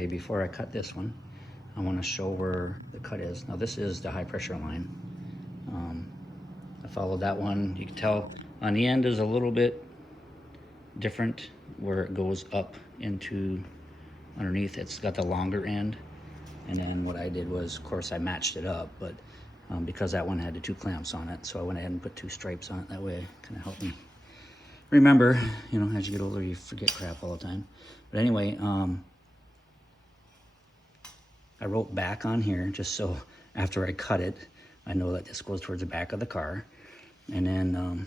Okay, before I cut this one, I want to show where the cut is. Now this is the high pressure line. I followed that one. You can tell on the end is a little bit different where it goes up into underneath. It's got the longer end. And then what I did was, of course, I matched it up, but because that one had the 2 clamps on it, so I went ahead and put 2 stripes on it. That way it kind of helped me remember. You know, as you get older, you forget crap all the time. But anyway, I wrote back on here just so after I cut it, I know that this goes towards the back of the car. And then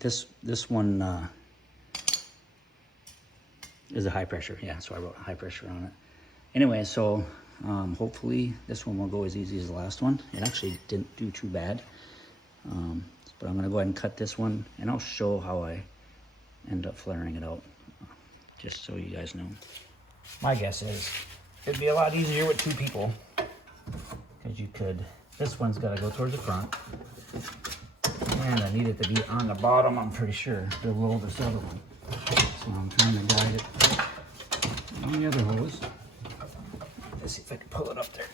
this one is a high pressure. Yeah, so I wrote high pressure on it. Anyway, so hopefully this one will go as easy as the last one. It actually didn't do too bad. But I'm gonna go ahead and cut this one, and I'll show how I end up flaring it out, just so you guys know. My guess is it'd be a lot easier with 2 people, because you could, this one's gotta go towards the front, and I need it to be on the bottom, I'm pretty sure, below this other one. So I'm trying to guide it on the other hose. Let's see if I can pull it up there.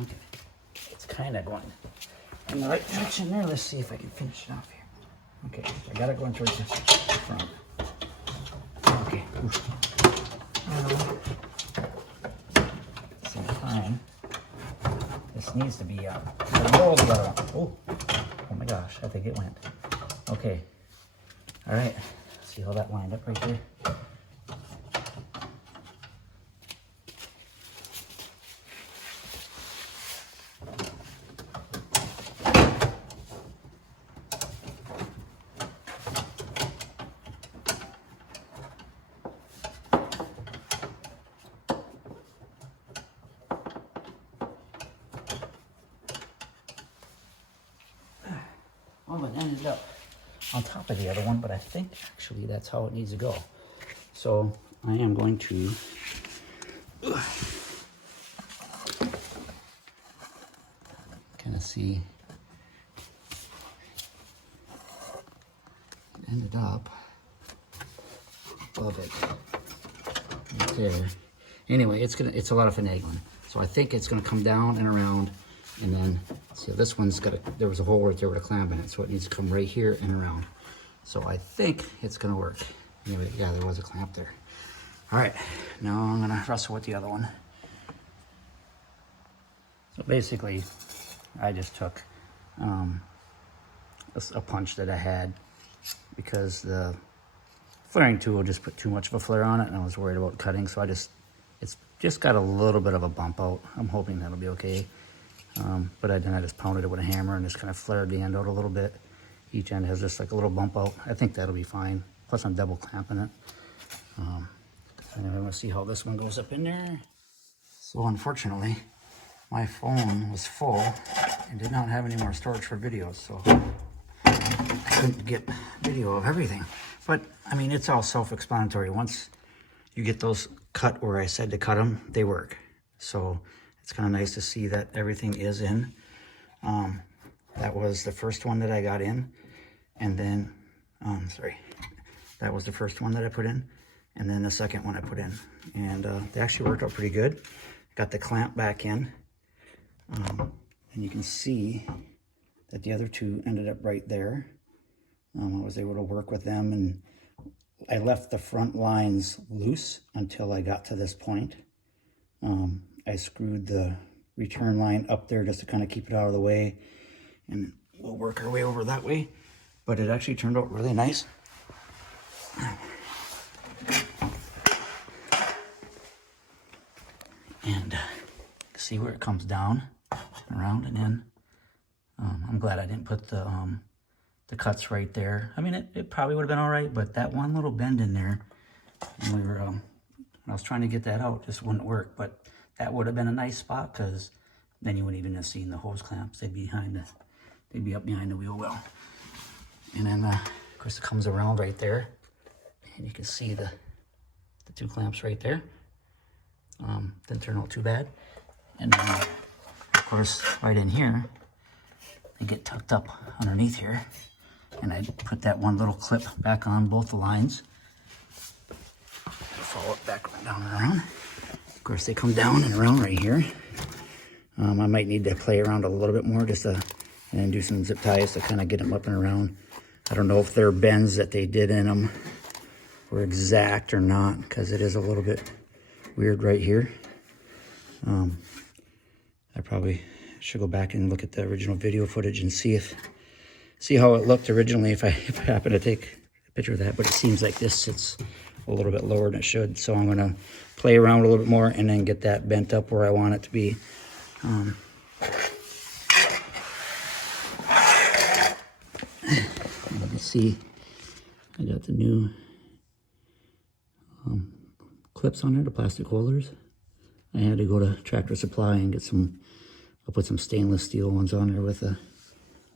Okay, it's kind of going in the right direction there. Let's see if I can finish it off here. Okay, so I got it going towards the front. Okay. Same time, this needs to be up. Oh my gosh, I think it went. Okay, all right. See how that lined up right there? Well, it ended up on top of the other one, but I think actually that's how it needs to go. So I am going to kind of see. It ended up above it right there. Anyway, it's a lot of finagling. So I think it's gonna come down and around, and then see, this one's there was a hole right there with a clamp in it, so it needs to come right here and around. So I think it's gonna work. Anyway, yeah, there was a clamp there. All right, now I'm gonna wrestle with the other one. So basically, I just took a punch that I had because the flaring tool just put too much of a flare on it, and I was worried about cutting, so it's just got a little bit of a bump out. I'm hoping that'll be okay. But then I just pounded it with a hammer and just kind of flared the end out a little bit. Each end has just like a little bump out. I think that'll be fine. Plus I'm double clamping it. And then we're gonna see how this one goes up in there. So unfortunately, my phone was full and did not have any more storage for videos, so I couldn't get video of everything. But I mean, it's all self-explanatory. Once you get those cut where I said to cut them, they work. So it's kind of nice to see that everything is in. That was the first one that I got in. And then, that was the first one that I put in. And then the second one I put in. And they actually worked out pretty good. Got the clamp back in. And you can see that the other 2 ended up right there. I was able to work with them, and I left the front lines loose until I got to this point. I screwed the return line up there just to kind of keep it out of the way, and we'll work our way over that way. But it actually turned out really nice. And see where it comes down, around and in. I'm glad I didn't put the cuts right there. I mean, it probably would have been all right, but that one little bend in there, when we were, when I was trying to get that out, just wouldn't work. But that would have been a nice spot, because then you wouldn't even have seen the hose clamps. They'd be up behind the wheel well. And then, of course, it comes around right there, and you can see the 2 clamps right there. Didn't turn out too bad. And then, of course, right in here, they get tucked up underneath here. And I put that one little clip back on both the lines. Follow it back down and around. Of course, they come down and around right here. I might need to play around a little bit more just to, and do some zip ties to kind of get them up and around. I don't know if their bends that they did in them were exact or not, because it is a little bit weird right here. I probably should go back and look at the original video footage and see how it looked originally if I happen to take a picture of that. But it seems like this sits a little bit lower than it should, so I'm gonna play around a little bit more and then get that bent up where I want it to be. You can see I got the new clips on there, the plastic holders. I had to go to Tractor Supply and get I'll put some stainless steel ones on there with a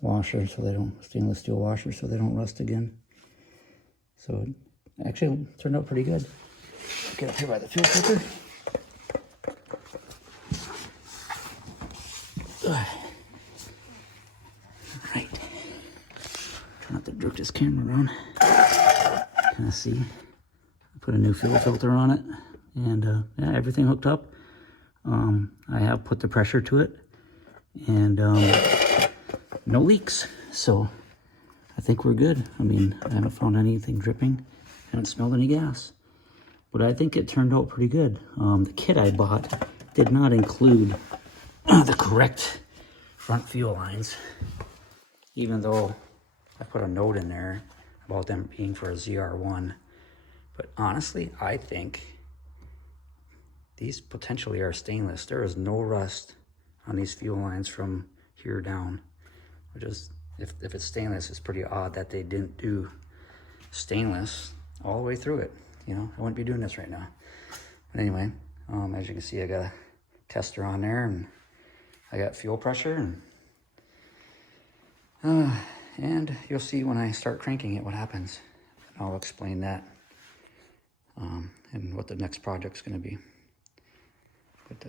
washer so they don't, stainless steel washer so they don't rust again. So it actually turned out pretty good. Get up here by the fuel filter. Alright. Try not to jerk this camera around. Kind of see. Put a new fuel filter on it. And yeah, everything hooked up. I have put the pressure to it. And no leaks. So I think we're good. I mean, I haven't found anything dripping. Haven't smelled any gas. But I think it turned out pretty good. The kit I bought did not include the correct front fuel lines, even though I put a note in there about them being for a ZR1. But honestly, I think these potentially are stainless. There is no rust on these fuel lines from here down, which is, if it's stainless, it's pretty odd that they didn't do stainless all the way through it. You know, I wouldn't be doing this right now. But anyway, as you can see, I got a tester on there, and I got fuel pressure, and you'll see when I start cranking it what happens. I'll explain that and what the next project's going to be. But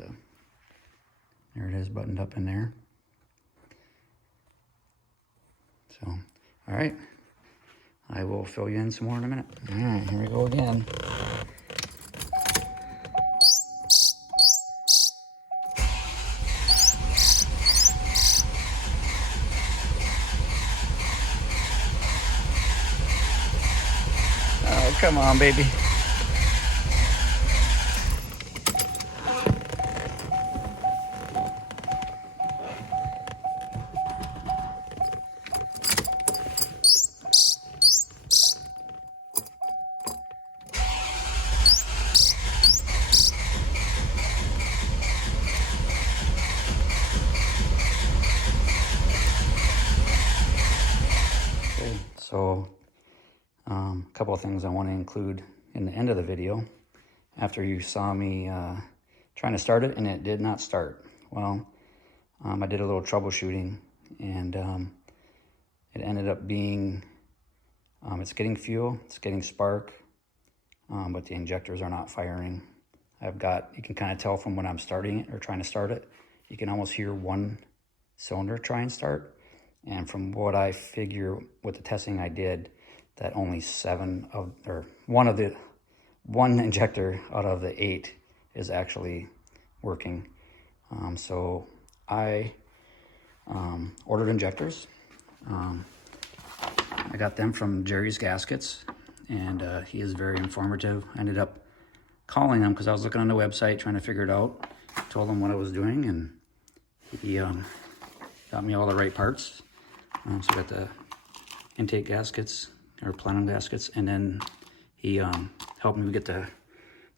there it is, buttoned up in there. So, all right. I will fill you in some more in a minute. All right, here we go again. Oh, come on, baby. So, a couple of things I want to include in the end of the video. After you saw me trying to start it and it did not start. Well, I did a little troubleshooting, and it ended up being, it's getting fuel, it's getting spark, but the injectors are not firing. You can kind of tell from when I'm starting it or trying to start it, you can almost hear one cylinder try and start. And from what I figure with the testing I did, that only one injector out of the 8 is actually working. So I ordered injectors. I got them from Jerry's Gaskets, and he is very informative. I ended up calling him because I was looking on the website trying to figure it out. Told him what I was doing, and he got me all the right parts. So I got the intake gaskets, or plenum gaskets, and then he helped me get the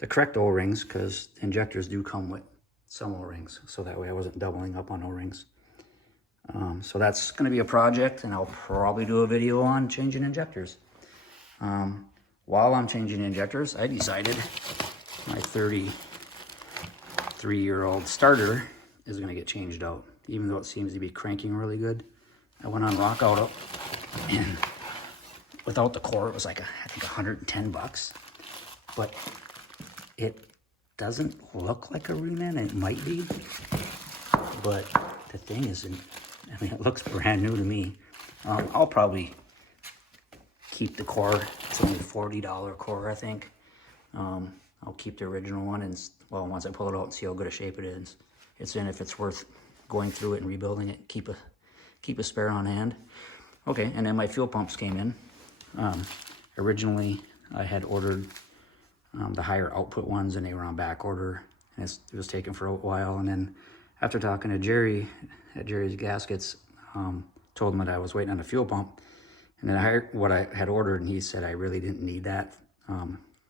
correct O-rings, because injectors do come with some O-rings, so that way I wasn't doubling up on O-rings. So that's going to be a project, and I'll probably do a video on changing injectors. While I'm changing injectors, I decided my 33-year-old starter is going to get changed out, even though it seems to be cranking really good. I went on Rock Auto, and without the core, it was like, I think $110. But It doesn't look like a reman. It might be, but the thing isn't. I mean, it looks brand new to me. I'll probably keep the core. It's only $40 core, I think. I'll keep the original one, and well, once I pull it out and see how good a shape it is, it's in. If it's worth going through it and rebuilding it, keep a spare on hand. Okay, and then my fuel pumps came in. Originally, I had ordered the higher output ones, and they were on back order, and it was taking for a while. And then after talking to Jerry at Jerry's Gaskets, told him that I was waiting on a fuel pump, and then I heard what I had ordered, and he said I really didn't need that.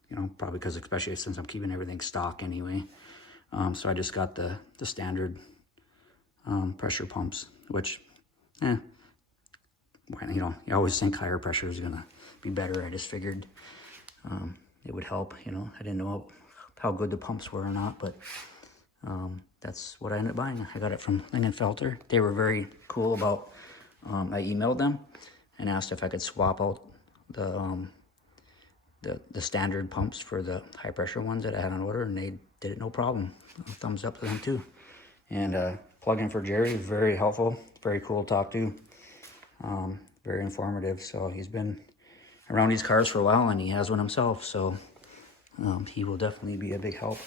You know, probably because, especially since I'm keeping everything stock anyway. So I just got the standard pressure pumps, which, you know, you always think higher pressure is gonna be better. I just figured it would help. You know, I didn't know how good the pumps were or not, but that's what I ended up buying. I got it from Lingenfelter. They were very cool about. I emailed them and asked if I could swap out the standard pumps for the high pressure ones that I had on order, and they did it no problem. Thumbs up to them too. And plug-in for Jerry, very helpful, very cool to talk to, very informative. So he's been around these cars for a while, and he has one himself, so he will definitely be a big help.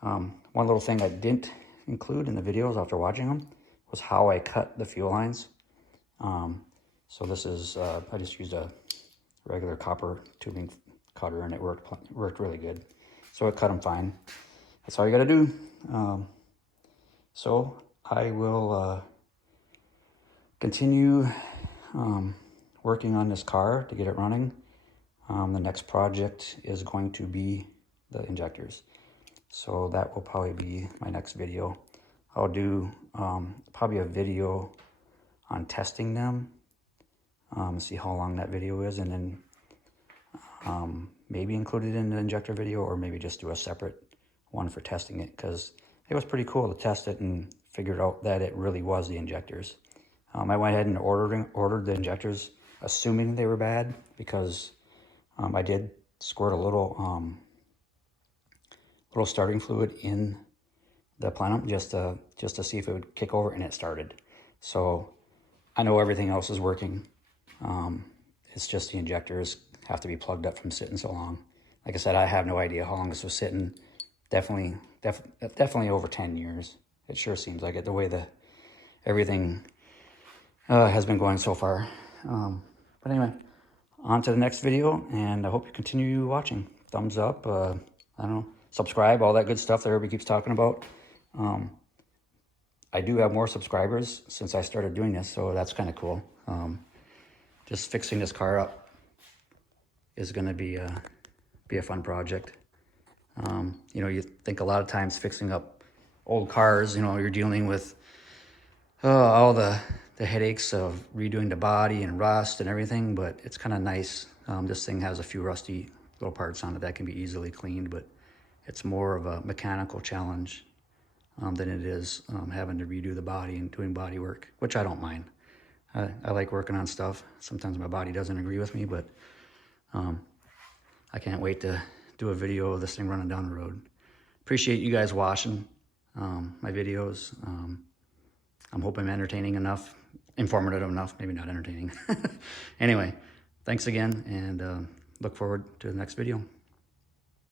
One little thing I didn't include in the videos after watching them was how I cut the fuel lines. So this is, I just used a regular copper tubing cutter, and it worked really good. So it cut them fine. That's all you gotta do. So I will continue working on this car to get it running. The next project is going to be the injectors. So that will probably be my next video. I'll do probably a video on testing them, see how long that video is, and then maybe include it in the injector video, or maybe just do a separate one for testing it, because it was pretty cool to test it and figured out that it really was the injectors. I went ahead and ordered the injectors assuming they were bad, because I did squirt a little starting fluid in the plenum just to see if it would kick over, and it started. So I know everything else is working. It's just the injectors have to be plugged up from sitting so long. Like I said, I have no idea how long this was sitting. Definitely over 10 years. It sure seems like it, the way everything has been going so far. But anyway, on to the next video, and I hope you continue watching. Thumbs up, I don't know, subscribe, all that good stuff that everybody keeps talking about. I do have more subscribers since I started doing this, so that's kind of cool. Just fixing this car up is going to be a fun project. You know, you think a lot of times fixing up old cars, you know, you're dealing with all the headaches of redoing the body and rust and everything, but it's kind of nice. This thing has a few rusty little parts on it that can be easily cleaned, but it's more of a mechanical challenge than it is having to redo the body and doing body work, which I don't mind. I like working on stuff. Sometimes my body doesn't agree with me, but I can't wait to do a video of this thing running down the road. Appreciate you guys watching my videos. I'm hoping I'm entertaining enough, informative enough, maybe not entertaining. Anyway, thanks again, and look forward to the next video.